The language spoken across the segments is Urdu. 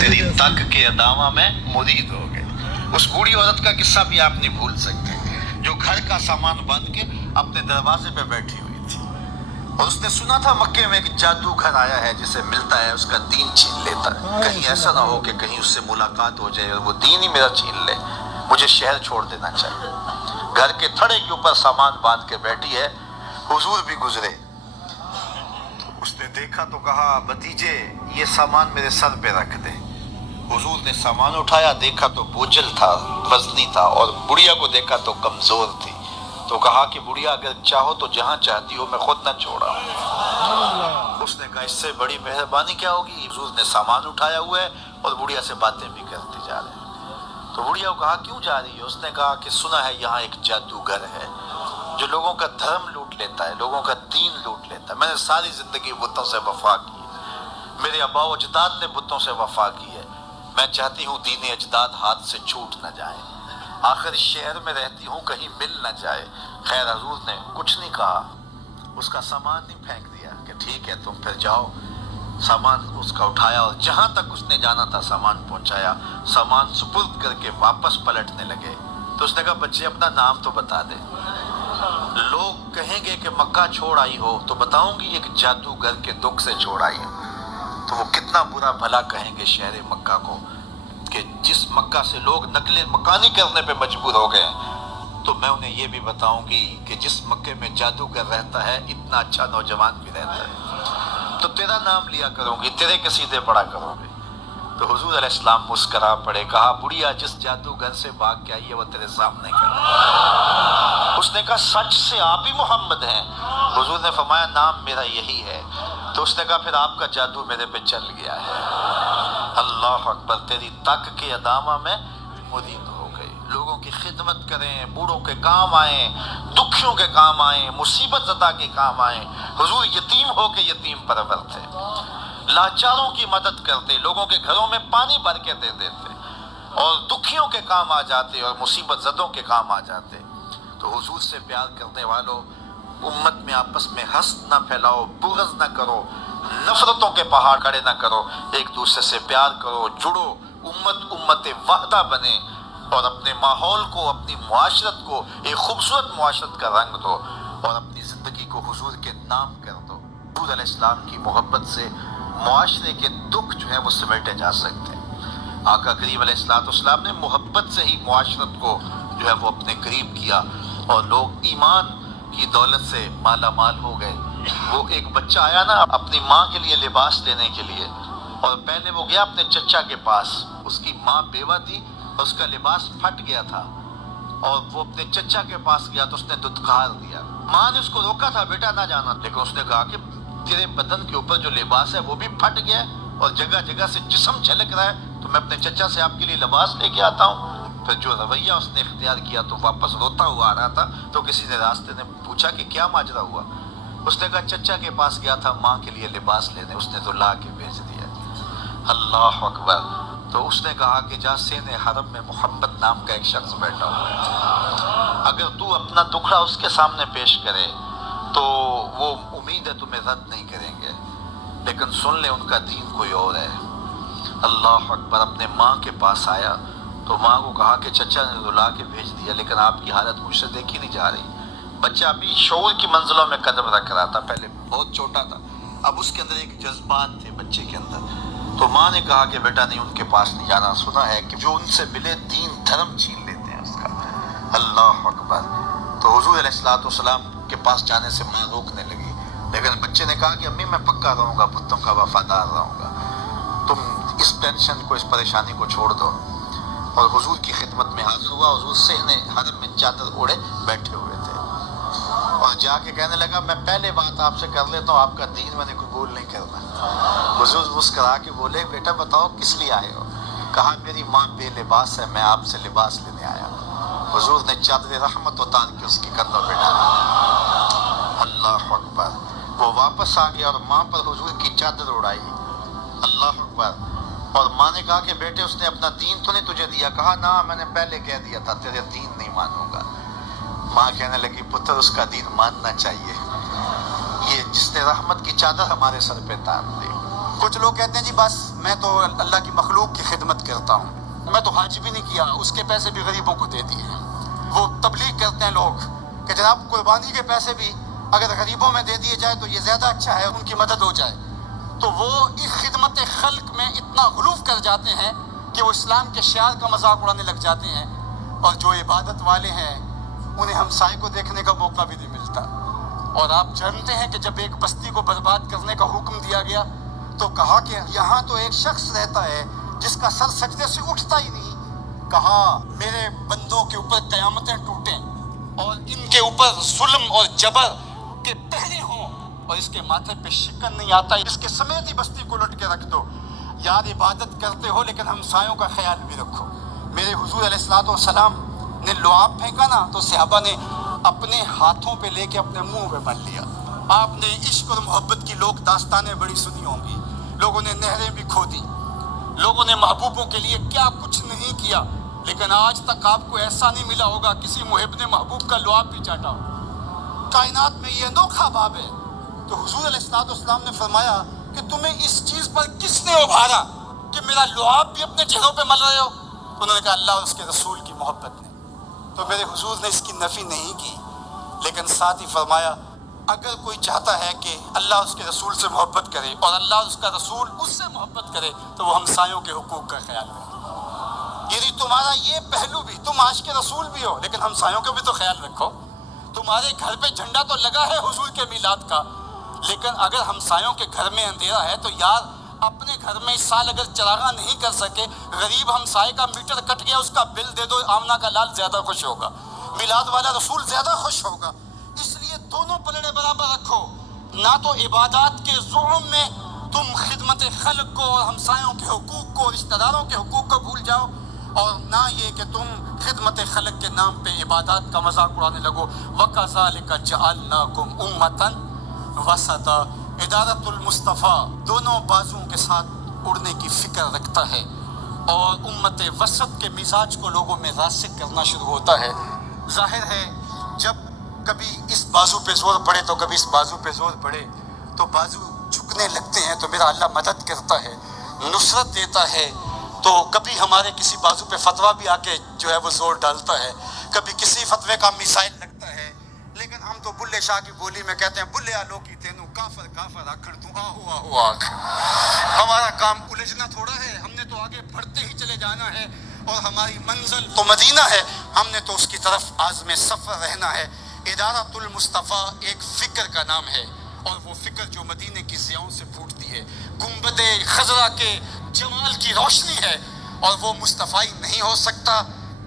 تیری تک کے ادامہ میں مرید ہو گئے. اس بوڑھی عورت کا قصہ بھی آپ نہیں بھول سکتے جو گھر کا سامان باندھ کے اپنے دروازے پہ بیٹھی ہوئی تھی اور اس نے سنا تھا مکے میں ایک جادوگر آیا ہے جسے ملتا ہے اس کا دین چھین لیتا ہے. کہیں ایسا نہ ہو کہ کہیں اس سے ملاقات ہو جائے اور وہ دین ہی میرا چھین لے. مجھے شہر چھوڑ دینا چاہیے. گھر کے تھڑے کے اوپر سامان باندھ کے بیٹھی ہے. حضور بھی گزرے. اس نے دیکھا تو کہا بھتیجے یہ سامان میرے سر پہ رکھ دے. حضور نے سامان اٹھایا. دیکھا تو بوجھل تھا, وزنی تھا, اور بڑھیا کو دیکھا تو کمزور تھی. تو کہا کہ بڑھیا اگر چاہو تو جہاں چاہتی ہو میں خود نہ چھوڑا ہوں. اس نے کہا اس سے بڑی مہربانی کیا ہوگی. حضور نے سامان اٹھایا ہوا ہے اور بڑھیا سے باتیں بھی کرتے جا رہے ہیں. تو بڑھیا کو کہا کیوں جا رہی ہے. اس نے کہا کہ سنا ہے یہاں ایک جادوگر ہے جو لوگوں کا دھرم لوٹ لیتا ہے, لوگوں کا دین لوٹ لیتا ہے. میں نے ساری زندگی بتوں سے وفا کی ہے. میرے آبا و اجداد نے بتوں سے وفا کی ہے. میں چاہتی ہوں دین اجداد ہاتھ سے چھوٹ نہ جائے. آخر اس شہر میں رہتی ہوں کہیں مل نہ جائے. خیر حضور نے کچھ نہیں کہا. اس کا سامان نہیں پھینک دیا کہ ٹھیک ہے تم پھر جاؤ. سامان اس کا اٹھایا اور جہاں تک اس نے جانا تھا سامان پہنچایا. سامان سپرد کر کے واپس پلٹنے لگے. تو اس نے کہا بچے اپنا نام تو بتا دے. لوگ کہیں گے کہ مکہ چھوڑ آئی ہو تو بتاؤں گی ایک جادوگر کے دکھ سے چھوڑ آئی ہوں. تو وہ کتنا برا بھلا کہیں گے شہر مکہ کو کہ جس مکہ سے لوگ نقل مکانی کرنے پہ مجبور ہو گئے. تو میں انہیں یہ بھی بتاؤں گی کہ جس مکے میں جادوگر رہتا ہے اتنا اچھا نوجوان بھی رہتا ہے. تو تیرا نام لیا کروں گی, تیرے قصیدے پڑھا کروں گی. تو حضور علیہ السلام مسکرا پڑے. کہا بڑھیا جس جادوگر سے بھاگ کے آئی ہے وہ تیرے سامنے کر. اس نے کہا سچ سے آپ ہی محمد ہیں. حضور نے فرمایا نام میرا یہی ہے. تو اس نے کہا پھر آپ کا جادو میرے پہ چل گیا ہے. اللہ اکبر. تیری تک کے ادامہ میں مرید ہو گئی. لوگوں کی خدمت کریں, بوڑھوں کے کام آئیں, دکھیوں کے کام آئیں, مصیبت زدہ کے کام آئیں. حضور یتیم ہو کے یتیم پرور تھے, لاچاروں کی مدد کرتے, لوگوں کے گھروں میں پانی بھر کے دے دیتے اور دکھیوں کے کام آ جاتے اور مصیبت زدوں کے کام آ جاتے. تو حضور سے پیار کرنے والوں امت میں آپس میں حسد نہ پھیلاؤ, بغض نہ کرو, نفرتوں کے پہاڑ کھڑے نہ کرو. ایک دوسرے سے پیار کرو, جڑو, امت وحدہ بنے اور اپنے ماحول کو, اپنی معاشرت کو ایک خوبصورت معاشرت کا رنگ دو اور اپنی زندگی کو حضور کے نام کر دو. حضور علیہ السلام کی محبت سے معاشرے کے دکھ جو ہے وہ سمیٹے جا سکتے ہیں. آقا کریم علیہ السلام نے محبت سے ہی معاشرت کو جو ہے وہ اپنے قریب کیا اور لوگ ایمان کی دولت سے مالا مال ہو گئے. وہ ایک بچہ آیا نا اپنی ماں کے لیے لباس لینے کے لیے, اور پہلے وہ گیا اپنے چچا کے پاس. اس کی ماں بیوہ تھی اور اس کا لباس پھٹ گیا تھا, اور وہ اپنے چچا کے پاس گیا تو اس نے دھتکار دیا. ماں نے اس کو روکا تھا بیٹا نہ جانا, لیکن اس نے کہا کہ تیرے بدن کے اوپر جو لباس ہے وہ بھی پھٹ گیا ہے اور جگہ جگہ سے جسم جھلک رہا ہے, تو میں اپنے چچا سے آپ کے لیے لباس لے کے آتا ہوں. پھر جو رویہ اس نے اختیار کیا تو واپس روتا ہوا آ رہا تھا. تو کسی نے راستے نے پوچھا کہ کیا ماجرا ہوا. اس نے کہا چچا کے پاس گیا تھا ماں کے لیے لباس لینے, اس نے تو لا کے بھیج دیا. اللہ اکبر. تو اس نے کہا کہ جا سین حرم میں محمد نام کا ایک شخص بیٹھا ہوا ہے, اگر تو اپنا دکھڑا اس کے سامنے پیش کرے تو وہ امید ہے تمہیں رد نہیں کریں گے, لیکن سن لے ان کا دین کوئی اور ہے. اللہ اکبر. اپنے ماں کے پاس آیا تو ماں کو کہا کہ چچا نے تو لا کے بھیج دیا, لیکن آپ کی حالت مجھ سے دیکھی نہیں جا رہی. بچہ ابھی شعور کی منزلوں میں قدم رکھ رہا تھا, پہلے بہت چھوٹا تھا, اب اس کے اندر ایک جذبات تھے بچے کے اندر. تو ماں نے کہا کہ بیٹا نہیں ان کے پاس نہیں جانا, سنا ہے کہ جو ان سے ملے دین دھرم چھین لیتے ہیں اس کا. اللہ اکبر. تو حضور علیہ السلام کے پاس جانے سے ماں روکنے لگی, لیکن بچے نے کہا کہ امی میں پکا رہوں گا, بتوں کا وفادار رہوں گا, تم اس ٹینشن کو, اس پریشانی کو چھوڑ دو. اور حضور کی خدمت میں حاضر ہوا. حضور صحن حرم میں چادر اوڑھے بیٹھے ہوئے تھے اور جا کے کہنے لگا میں پہلے بات آپ سے کر لیتا ہوں, آپ کا دین میں نے قبول نہیں کرنا. حضور مسکرا کے بولے بیٹا بتاؤ کس لیے آئے ہو. کہا میری ماں بے لباس ہے, میں آپ سے لباس لینے آیا ہوں. حضور نے چادر رحمت اتار کے اس کی کندھوں پہ ڈالا. اللہ اکبر. وہ واپس آ گیا اور ماں پر حضور کی چادر اڑائی. اللہ اکبر. اور ماں نے کہا کہ بیٹے اس نے اپنا دین تو نہیں تجھے دیا. کہا نہ میں نے پہلے کہہ دیا تھا تیرے دین نہیں مانوں گا. ماں کہنے لگی پتر اس کا دین ماننا چاہیے, یہ جس نے رحمت کی چادر ہمارے سر پہ تان دی. کچھ لوگ کہتے ہیں جی بس میں تو اللہ کی مخلوق خدمت کرتا ہوں. میں تو حج بھی نہیں کیا, اس کے پیسے بھی غریبوں کو دے دیے. وہ تبلیغ کرتے ہیں لوگ کہ جناب قربانی کے پیسے بھی اگر غریبوں میں دے دیے جائے تو یہ زیادہ اچھا ہے, ان کی مدد ہو جائے. تو وہ اس خدمت خلق میں اتنا غلوف کر جاتے ہیں کہ وہ اسلام کے شعار کا مذاق اڑانے لگ جاتے ہیں, اور جو عبادت والے ہیں انہیں ہمسائے کو دیکھنے کا موقع بھی نہیں ملتا. اور آپ جانتے ہیں کہ جب ایک بستی کو برباد کرنے کا حکم دیا گیا تو کہا کہ یہاں تو ایک شخص رہتا ہے جس کا سر سجدے سے اٹھتا ہی نہیں. کہا میرے بندوں کے اوپر قیامتیں ٹوٹیں اور ان کے اوپر ظلم اور جبر کے پہرے ہوں, اور اس کے ماتھے پہ شکن نہیں آتا, اس کے سمیت ہی بستی کو لٹ کے رکھ دو. یار عبادت کرتے ہو لیکن ہمسایوں کا خیال بھی رکھو. میرے حضور علیہ الصلوۃ والسلام نے لعاب پھینکا نا تو صحابہ نے اپنے ہاتھوں پہ لے کے اپنے منہ پہ مل لیا. آپ نے عشق اور محبت کی لوگ داستانیں بڑی سنی ہوں گی. لوگوں نے نہریں بھی کھو دی, لوگوں نے محبوبوں کے لیے کیا کچھ نہیں کیا, لیکن آج تک آپ کو ایسا نہیں ملا ہوگا کسی محب نے محبوب کا لعاب بھی چاٹا ہو. کائنات میں یہ انوکھا باب ہے. تو حضور علیہ الصلوۃ والسلام نے فرمایا کہ تمہیں اس چیز پر کس نے ابھارا کہ میرا لعاب بھی اپنے چہروں پہ مل رہے ہو؟ انہوں نے کہا اللہ اور اس کے رسول کی محبت نے. تو میرے حضور نے اس کی نفی نہیں کی, لیکن ساتھ ہی فرمایا اگر کوئی چاہتا ہے کہ اللہ اس کے رسول سے محبت کرے اور اللہ اور اس کا رسول اس سے محبت کرے تو وہ ہمسایوں کے حقوق کا خیال رکھے. یعنی تمہارا یہ پہلو بھی, تم عاشق کے رسول بھی ہو لیکن ہمسایوں کا بھی تو خیال رکھو. تمہارے گھر پہ جھنڈا تو لگا ہے حضور کے میلاد کا, لیکن اگر ہمسایوں کے گھر میں اندھیرا ہے تو یار اپنے گھر میں اس سال اگر چراغاں نہیں کر سکے, غریب ہمسائے کا میٹر کٹ گیا اس کا بل دے دو, آمنہ کا لال زیادہ خوش ہوگا, میلاد والا رسول زیادہ خوش ہوگا. اس لیے دونوں پلڑے برابر رکھو. نہ تو عبادات کے زعم میں تم خدمت خلق کو اور ہمسایوں کے حقوق کو, رشتہ داروں کے حقوق کو بھول جاؤ, اور نہ یہ کہ تم خدمت خلق کے نام پہ عبادات کا مذاق اڑانے لگو. وَكَذَلِكَ جَعَلْنَاكُمْ أُمَّةً وَسَطًا. ادارت المصطفیٰ دونوں بازوں کے ساتھ اڑنے کی فکر رکھتا ہے, اور امت وسط کے مزاج کو لوگوں میں راسخ کرنا شروع ہوتا ہے. ظاہر ہے جب کبھی اس بازو پہ زور پڑے تو کبھی اس بازو پہ زور پڑے تو بازو جھکنے لگتے ہیں, تو میرا اللہ مدد کرتا ہے, نصرت دیتا ہے. تو کبھی ہمارے کسی بازو پہ فتویٰ بھی آ کے جو ہے وہ زور ڈالتا ہے, کبھی کسی فتوے کا میسائل لگتا ہے, لیکن ہم تو بلے شاہ کی بولی میں کہتے ہیں بلے آلو کی تینوں کافر کافر آکھڑ تو آہو آہو آکھ. ہمارا کام الجھنا تھوڑا ہے, ہم نے تو آگے بڑھتے ہی چلے جانا ہے, اور ہماری منزل تو مدینہ ہے, ہم نے تو اس کی طرف عازم سفر رہنا ہے. ادارت المصطفیٰ ایک فکر کا نام ہے, اور وہ فکر جو مدینے کی ضیاؤں سے پھوٹتی ہے, گنبد خضرا کے جمال کی روشنی ہے, اور وہ مصطفی نہیں ہو سکتا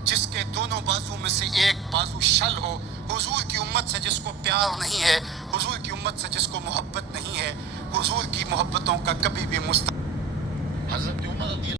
جس کے دونوں بازو میں سے ایک بازو شل ہو. حضور کی امت سے جس کو پیار نہیں ہے, حضور کی امت سے جس کو محبت نہیں ہے, حضور کی محبتوں کا کبھی بھی حضرت عمر رضی